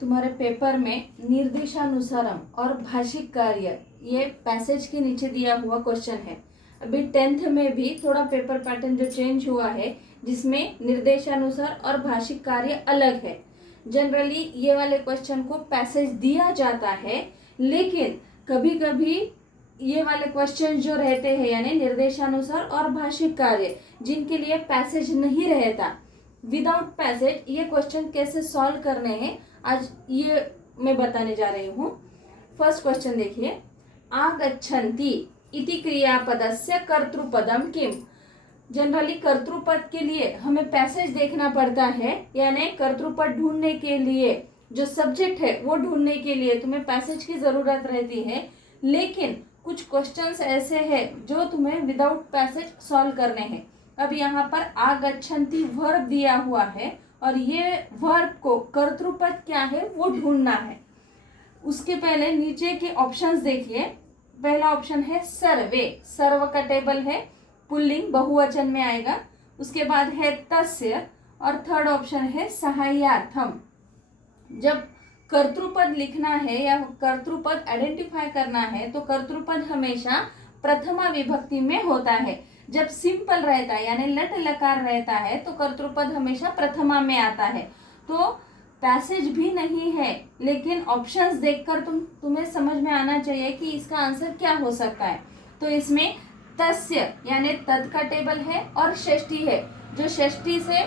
तुम्हारे पेपर में निर्देशानुसारम और भाषिक कार्य ये पैसेज के नीचे दिया हुआ क्वेश्चन है। अभी 10th में भी थोड़ा पेपर पैटर्न जो चेंज हुआ है जिसमें निर्देशानुसार और भाषिक कार्य अलग है। जनरली ये वाले क्वेश्चन को पैसेज दिया जाता है, लेकिन कभी कभी ये वाले क्वेश्चन जो रहते हैं यानी निर्देशानुसार और भाषिक कार्य जिनके लिए पैसेज नहीं रहता, विदाउट पैसेज ये क्वेश्चन कैसे सॉल्व करने हैं आज ये मैं बताने जा रही हूँ। फर्स्ट क्वेश्चन देखिए, आगच्छन्ति इति क्रियापदस्य कर्तृपदम किम। जनरली कर्तृपद के लिए हमें पैसेज देखना पड़ता है, यानी कर्तृपद ढूंढने के लिए जो सब्जेक्ट है वो ढूंढने के लिए तुम्हें पैसेज की जरूरत रहती है। लेकिन कुछ क्वेश्चंस ऐसे हैं जो तुम्हें विदाउट पैसेज सॉल्व करने हैं। अब यहाँ पर आगच्छन्ति वर्ब दिया हुआ है और ये वर्ब को कर्तृपद क्या है वो ढूंढना है। उसके पहले नीचे के ऑप्शंस देखिए। पहला ऑप्शन है सर्वे, सर्व का टेबल है, पुल्लिंग बहुवचन में आएगा। उसके बाद है तस्य और थर्ड ऑप्शन है सहायार्थम। जब कर्तृपद लिखना है या कर्तृपद आइडेंटिफाई करना है तो कर्तृपद हमेशा प्रथमा विभक्ति में होता है। जब सिंपल रहता है यानी लट लकार रहता है तो कर्तृपद हमेशा प्रथमा में आता है। तो पैसेज भी नहीं है, लेकिन ऑप्शंस देखकर तुम्हें समझ में आना चाहिए कि इसका आंसर क्या हो सकता है। तो इसमें तस्य यानी तद का टेबल है और षष्ठी है, जो षष्ठी से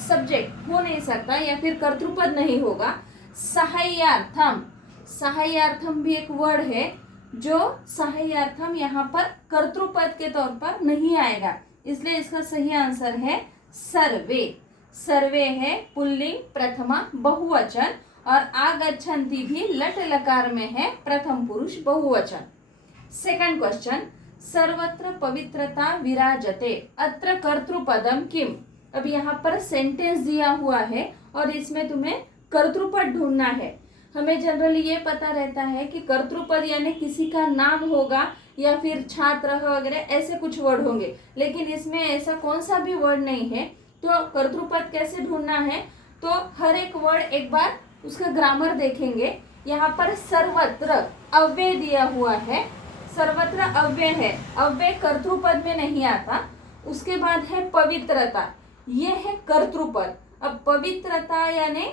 सब्जेक्ट हो नहीं सकता या फिर कर्तृपद नहीं होगा। सहायार्थम, सहायार्थम भी एक वर्ड है जो सहायार्थम यहाँ पर कर्तृपद के तौर पर नहीं आएगा, इसलिए इसका सही आंसर है सर्वे। सर्वे है पुल्लिंग प्रथमा बहुवचन और आगच्छन्ति भी लट लकार में है प्रथम पुरुष बहुवचन। सेकंड क्वेश्चन, सर्वत्र पवित्रता विराजते अत्र कर्तृपदम किम। अब यहाँ पर सेंटेंस दिया हुआ है और इसमें तुम्हें कर्तृपद ढूंढना है। हमें जनरली ये पता रहता है कि कर्तृपद यानी किसी का नाम होगा या फिर छात्र वगैरह ऐसे कुछ वर्ड होंगे, लेकिन इसमें ऐसा कौन सा भी वर्ड नहीं है। तो कर्तृपद कैसे ढूंढना है, तो हर एक वर्ड एक बार उसका ग्रामर देखेंगे। यहाँ पर सर्वत्र अव्यय दिया हुआ है, सर्वत्र अव्यय है, अव्यय कर्तृपद में नहीं आता। उसके बाद है पवित्रता, ये है कर्तृपद। अब पवित्रता यानी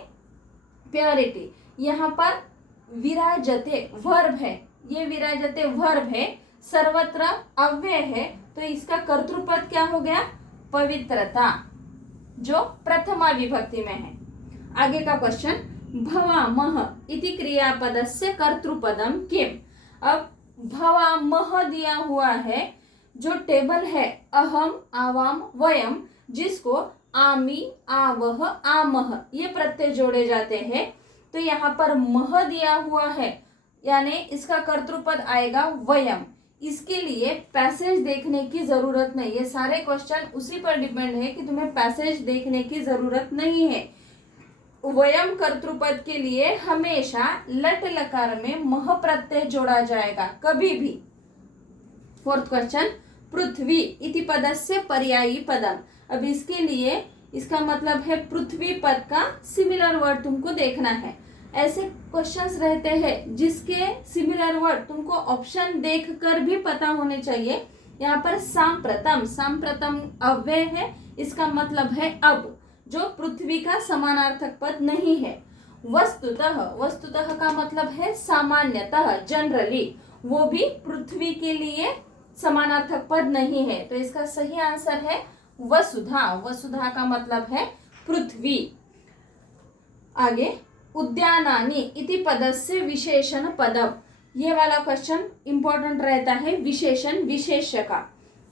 प्योरिटी, यहाँ पर विराजते वर्ब है, ये विराजते वर्ब है, सर्वत्र अव्यय है, तो इसका कर्तृपद क्या हो गया, पवित्रता, जो प्रथमा विभक्ति में है। आगे का क्वेश्चन, भवामह इति क्रियापदस्य कर्तृपदम किम। अब भवामह दिया हुआ है, जो टेबल है अहम आवाम वयम, जिसको आमी आवह आमह ये प्रत्यय जोड़े जाते हैं। तो यहाँ पर मह दिया हुआ है यानी इसका कर्तृपद आएगा वयम। इसके लिए पैसेज देखने की जरूरत नहीं, ये सारे क्वेश्चन उसी पर डिपेंड है कि तुम्हें पैसेज देखने की जरूरत नहीं है। वयम कर्तृपद के लिए हमेशा लट लकार में मह प्रत्यय जोड़ा जाएगा कभी भी। फोर्थ क्वेश्चन, पृथ्वी इति पदस्य पर्यायी पदम। अब इसके लिए इसका मतलब है पृथ्वी पद का सिमिलर वर्ड तुमको देखना है। ऐसे क्वेश्चंस रहते हैं जिसके सिमिलर वर्ड तुमको ऑप्शन देखकर भी पता होने चाहिए। यहाँ पर सांप्रतम, सांप्रतम अव्यय है, इसका मतलब है अब, जो पृथ्वी का समानार्थक पद नहीं है। वस्तुतः, वस्तुतः का मतलब है सामान्यतः, जनरली, वो भी पृथ्वी के लिए समानार्थक पद नहीं है। तो इसका सही आंसर है वसुधा, वसुधा का मतलब है पृथ्वी। आगे, उद्यानानि इति पदस्य विशेषण पदम। ये वाला क्वेश्चन इंपॉर्टेंट रहता है विशेषण विशेष्य का।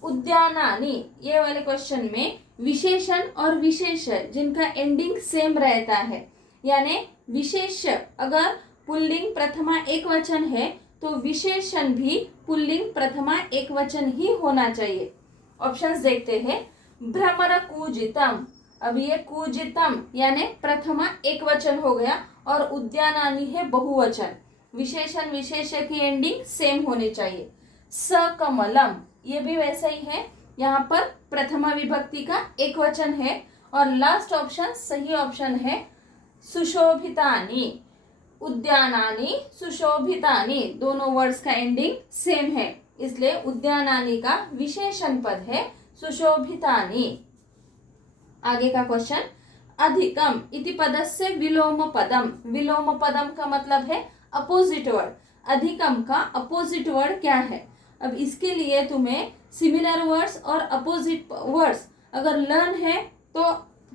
उद्यानानि ये वाले क्वेश्चन में विशेषण और विशेष्य जिनका एंडिंग सेम रहता है, यानी विशेष्य अगर पुल्लिंग प्रथमा एक वचन है तो विशेषण भी पुल्लिंग प्रथमा एक वचन ही होना चाहिए। ऑप्शंस देखते हैं। भ्रमर कूजितम, अब ये कूजितम यानी प्रथमा एक वचन हो गया और उद्यानानि है बहुवचन। विशेषण विशेष्य की एंडिंग सेम होनी चाहिए। सकमलम ये भी वैसा ही है, यहाँ पर प्रथमा विभक्ति का एक वचन है और लास्ट ऑप्शन सही ऑप्शन है सुशोभितानि, उद्यानानि सुशोभितानि, दोनों वर्ड्स का एंडिंग सेम है, इसलिए उद्यानानि का विशेषण पद है सुशोभितानि। आगे का क्वेश्चन, अधिकम इति पदस्य विलोम पदम, विलोम पदम का मतलब है अपोजिट वर्ड, अधिकम का अपोजिट वर्ड क्या है। अब इसके लिए तुम्हें सिमिलर वर्ड्स और अपोजिट वर्ड्स अगर लर्न है तो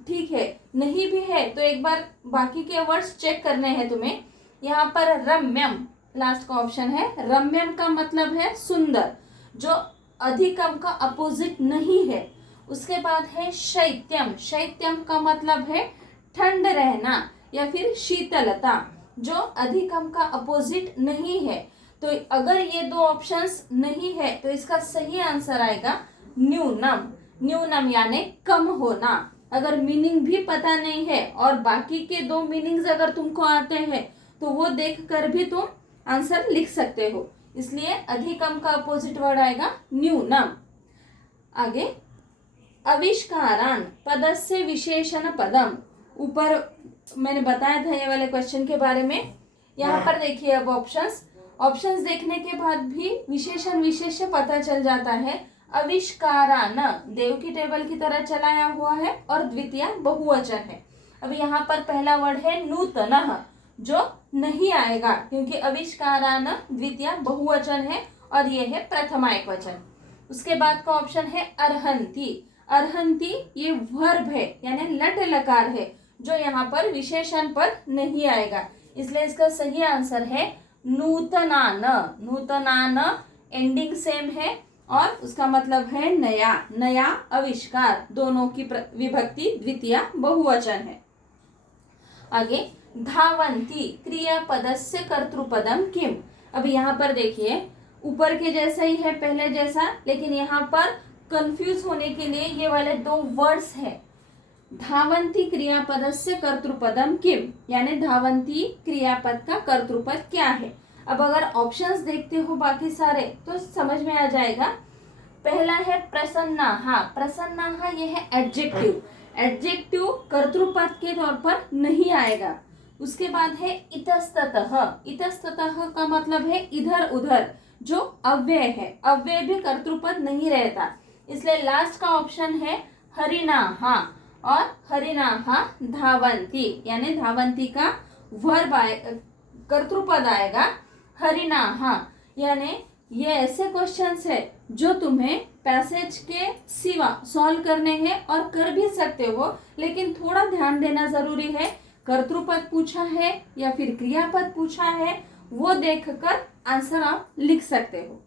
ठीक है, नहीं भी है तो एक बार बाकी के वर्ड्स चेक करने हैं तुम्हें। यहाँ पर रम्यम लास्ट का ऑप्शन है, रम्यम का मतलब है सुंदर, जो अधिकम का अपोजिट नहीं है। उसके बाद है शैत्यम, शैत्यम का मतलब है ठंड रहना या फिर शीतलता, जो अधिकम का अपोजिट नहीं है। तो अगर ये दो ऑप्शंस नहीं है तो इसका सही आंसर आएगा न्यूनम, न्यूनम यानी कम होना। अगर मीनिंग भी पता नहीं है और बाकी के दो मीनिंग्स अगर तुमको आते हैं तो वो देखकर भी तुम आंसर लिख सकते हो, इसलिए अधिकम का अपोजिट वर्ड आएगा न्यूनम। आगे, आविष्कारान पदस्य विशेषण पदम, ऊपर मैंने बताया था ये वाले क्वेश्चन के बारे में। यहाँ पर देखिए अब ऑप्शंस देखने के बाद भी विशेषण विशेष्य पता चल जाता है। आविष्कारान देव की टेबल की तरह चलाया हुआ है और द्वितीय बहुवचन है। अब यहाँ पर पहला वर्ड है नूतनः, जो नहीं आएगा क्योंकि आविष्कारान द्वितीय बहुवचन है और ये है प्रथमा एकवचन। उसके बाद का ऑप्शन है अर्हन्ति, अर्हन्ति ये वर्ब है यानी लट लकार है, जो यहाँ पर विशेषण पर नहीं आएगा, इसलिए इसका सही आंसर है नूतनान। नूतनान एंडिंग सेम है और उसका मतलब है नया, नया आविष्कार, दोनों की विभक्ति द्वितीय बहुवचन है। आगे, धावन्ति क्रियापदस्य कर्तृपदम किम। अब यहाँ पर देखिए ऊपर के जैसा ही है पहले जैसा, लेकिन यहाँ पर कंफ्यूज होने के लिए ये वाले दो वर्ड्स है। धावन्ति क्रियापदस्य कर्तृपदम किम यानी धावन्ति क्रियापद का कर्तृपद क्या है। अब अगर ऑप्शंस देखते हो बाकी सारे तो समझ में आ जाएगा। पहला है प्रसन्नाहा, प्रसन्नाहा ये है एडजेक्टिव, एडजेक्टिव कर्तृपद के तौर पर नहीं आएगा। उसके बाद है इतस्ततः, इतस्ततः का मतलब है इधर उधर, जो अव्यय है, अव्यय भी कर्तृपद नहीं रहता, इसलिए लास्ट का ऑप्शन है हरिनाहा, और हरिनाहा धावन्ति यानी धावन्ति का वर्ब कर्तृपद आएगा हरिनाहा। यानी ये ऐसे क्वेश्चंस है जो तुम्हें पैसेज के सिवा सॉल्व करने हैं और कर भी सकते हो, लेकिन थोड़ा ध्यान देना जरूरी है। कर्तृपद पूछा है या फिर क्रियापद पूछा है वो देखकर आंसर आप लिख सकते हो।